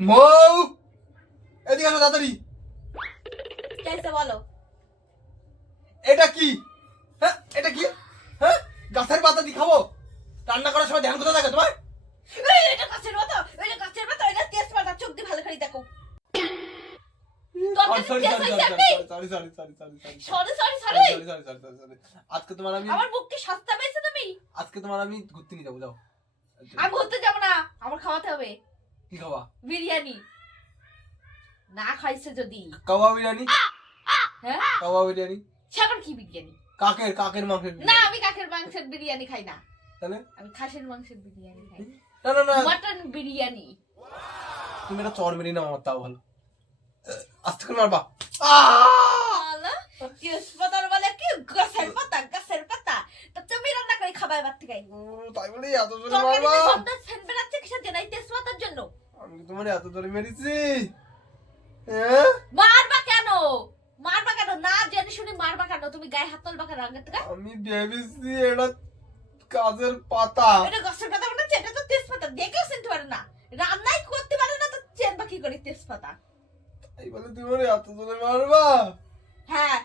মৌ, এদিকে আসো তাড়াতাড়ি। কেসে বলো? এটা কি? হ্যাঁ, এটা কি? হ্যাঁ, গাছের পাতা দিয়ে খাবো? রান্না করার সময় ধ্যান কোথায় থাকে তোমার? এটা গাছের পাতা, এটা গাছের পাতা, এটা তেজপাতা, চোখ দিয়ে ভালো করে দেখো। সরি তেজ সরি হয়েছে সরি আপনি? Sorry sorry sorry sorry sorry sorry sorry sorry. Sorry sorry sorry sorry. আজকে তোমার আমি আমার বুক কি সস্তা পেয়েছে তুমি? আজকে তোমার আমি ঘুরতে নিয়ে যাবো, যাও। আমি ঘুরতে যাবো না, আমার খাওয়াতে হবে কি খাওয়া? বিরিয়ানি। না খাইছে যদি। কাওয়া বিরিয়ানি? হ্যাঁ, কাওয়া বিরিয়ানি? সেবার কি বিরিয়ানি? কাকের মাংসের না, বিরিয়ানি। আমি কাকের মাংসের বিরিয়ানি খাই না, তাহলে? আমি খাসির মাংসের বিরিয়ানি খাই। না না না, মটন বিরিয়ানি। তুমি একটা চড় মেরি নাও, আমার তাও ভালো। আস্তে করে মারবা। আলা, তেজপাতার বলে কি গাছের পাতা, গাছের পাতা। তো তুমি রান্না করে খাবার বাদ থেকে। তাই বলে এত জোরে তরকারিতে মারবা? গন্ধ সেন্ট বেরাচ্ছে কিসের জন্য? এই তেজপাতার জন্য। আমি কি তোমার এত জোরে মেরেছি? হ্যাঁ? মারবা কেন? মারবা কেন? না জেনে শুনে মারবা কেন? তুমি গায়ে হাত তুলবা কেন আগে থেকে? আমি ভেবেছি এটা কাজের পাতা। এটা গাছের পাতা মনে হচ্ছে, এটা তো তেজপাতা। দেখেও চিনতে পারে না, রান্নাই করতে পারে না, তো চেনবা কি করে তেজপাতা? তাই বলে তুমি আমার এত জোরে মারবা? হ্যাঁ,